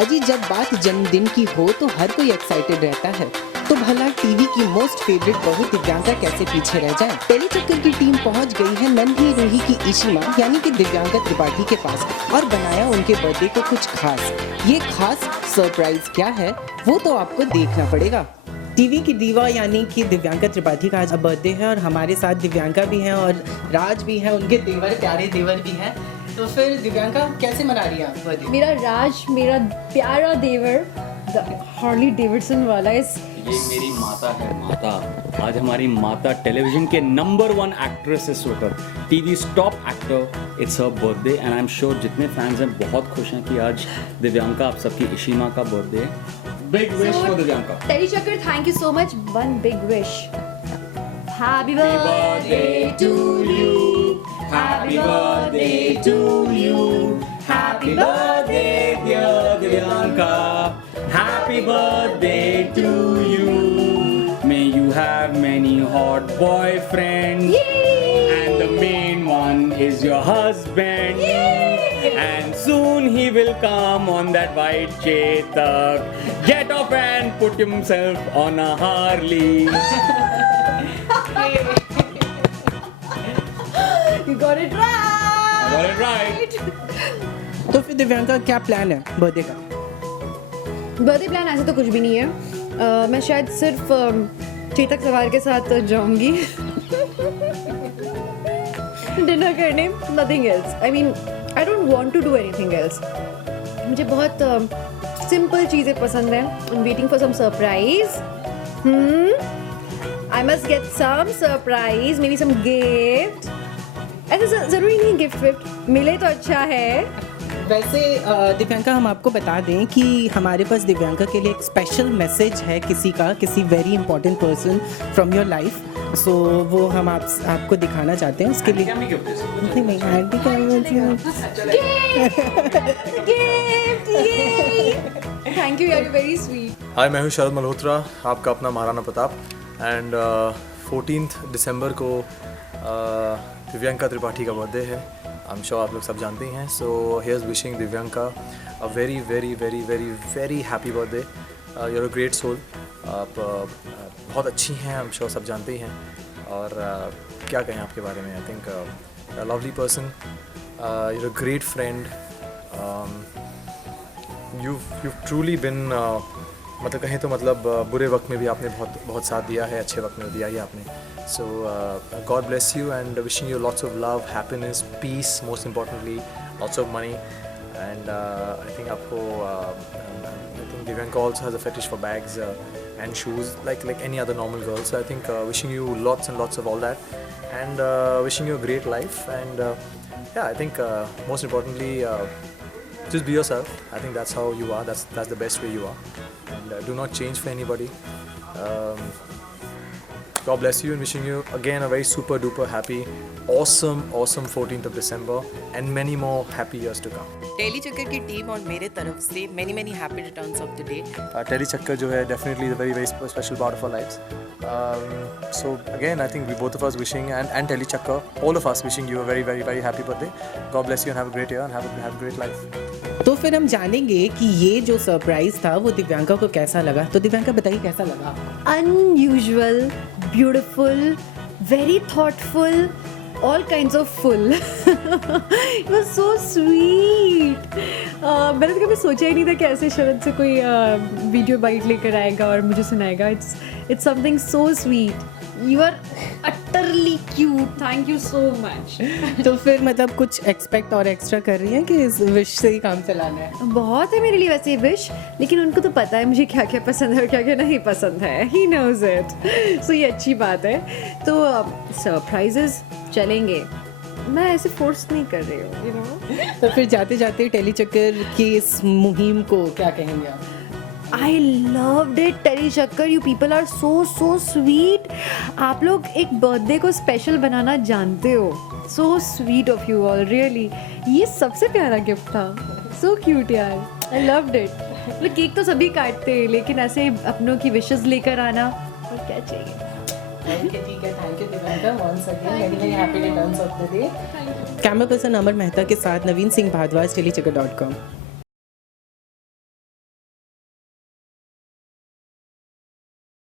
अजी जब बात जन्मदिन की हो तो हर कोई एक्साइटेड रहता है, तो भला टीवी की मोस्ट फेवरेट बहू दिव्यांका कैसे पीछे रह जाए। टेली चक्कर की टीम पहुंच गई है नन्ही रूही की इशिमा यानी कि दिव्यांका त्रिपाठी के पास और बनाया उनके बर्थडे को कुछ खास। ये खास सरप्राइज क्या है वो तो आपको देखना पड़ेगा। टीवी की दीवा यानी कि दिव्यांका त्रिपाठी का आज बर्थडे है और हमारे साथ दिव्यांका भी हैं और राज भी हैं, उनके देवर प्यारे देवर भी हैं। तो फिर दिव्यांका कैसे मना रही है आप बर्थडे? मेरा राज, मेरा प्यारा देवर, हार्ली डेविडसन वाला इस ये मेरी माता है, माता। आज हमारी माता टेलीविजन के नंबर 1 एक्ट्रेस इस वक्त, TV top actor. It's her birthday and I am sure जितने फैंस हैं बहुत खुश हैं कि आज दिव्यांका आप सबकी इशिमा का बर्थडे है। Big wish for Divyanka. Telly Chakkar, thank you so much. One big wish, happy birthday to you, happy birthday to you, happy birthday dear Divyanka, happy birthday to you. May you have many hot boyfriends. Yay! And the main one is your husband. Yay! And soon he will come on that white Chetak, get off and put himself on a Harley. You got it right. Got it right. तो फिर दिव्यांका क्या plan है birthday का? Birthday plan ऐसे तो कुछ भी नहीं है। मैं शायद सिर्फ चेतक सवार के साथ जाऊंगी डिनर करने, nothing else. I mean I don't want to do anything else. मुझे बहुत सिंपल चीज़ें पसंद हैं। I am waiting for some surprise. I must get some surprise, maybe some gift. ऐसे ज़रूरी नहीं गिफ्ट विफ्ट मिले तो अच्छा है। वैसे दिव्यांका हम आपको बता दें कि हमारे पास दिव्यांका के लिए एक स्पेशल मैसेज है किसी very important person from your life. So वो हम आपको दिखाना चाहते हैं। उसके लिए नहीं aunty thank you, you are very sweet. Hi, मैं हूँ शरद मल्होत्रा, आपका अपना महाराणा प्रताप। एंड 14 दिसंबर को दिव्यांका त्रिपाठी का बर्थडे है। आई एम श्योर आप लोग सब जानते ही हैं। So here's wishing Divyanka a very very very very very happy birthday. You are a great soul. आप बहुत अच्छी हैं, आई एम श्योर सब जानते ही हैं। और क्या कहें आपके बारे में। I think lovely person, you are a great friend. You truly बिन मतलब कहें तो मतलब बुरे वक्त में भी आपने बहुत साथ दिया है, अच्छे वक्त में दिया ही आपने। So God bless you and wishing you lots of love, happiness, peace, most importantly lots of money. And I think आपको I think Divyanka also has a fetish for bags and shoes like any other normal girl. So I think wishing you lots and lots of all that and wishing you a great life. And yeah, I think most importantly just be yourself. I think that's how you are. That's the best way you are. And do not change for anybody. God bless you and wishing you again a very super duper happy, awesome 14th of December and many more happy years to come. Tellychakkar की team और मेरे तरफ से many many happy returns of the day. Teli Chakkar जो है definitely a very very special part of our lives. So again I think we both of us wishing and Teli Chakkar, all of us wishing you a very very very happy birthday. God bless you and have a great year and have a great life. तो फिर हम जानेंगे कि ये जो surprise था वो दिव्यांका को कैसा लगा। तो दिव्यांका बताइए कैसा लगा? Unusual, beautiful, very thoughtful, all kinds of full. It was so sweet. मैंने तो कभी सोचा ही नहीं था कि ऐसे शरद से कोई वीडियो बाइट लेकर आएगा और मुझे सुनाएगा। It's something so sweet. You are utterly cute. Thank you so much. तो फिर मतलब कुछ एक्सपेक्ट और एक्स्ट्रा कर रही हैं कि इस विश से ही काम चलाना है? बहुत है मेरे लिए वैसे विश, लेकिन उनको तो पता है मुझे क्या क्या पसंद है और क्या क्या नहीं पसंद है। He knows it. So ये अच्छी बात है। तो सरप्राइजेस चलेंगे, मैं ऐसे फोर्स नहीं कर रही हूँ, you know? तो फिर जाते जाते टेली चक्कर की इस मुहिम को क्या कहेंगे आप? I loved it, टेली चक्कर, you people are so sweet. आप लोग एक बर्थडे को स्पेशल बनाना जानते हो। So sweet of you all, really. ये सबसे प्यारा गिफ्ट था। So cute यार, I loved it. मतलब केक तो सभी काटते हैं, लेकिन ऐसे अपनों की विशेस लेकर आना, और क्या चाहिए। ठीक है, thank you Divyanka once again, many many happy returns of the day. Camera person Amar Mehta के साथ नवीन सिंह भारद्वाज, टेलीचक्कर.com।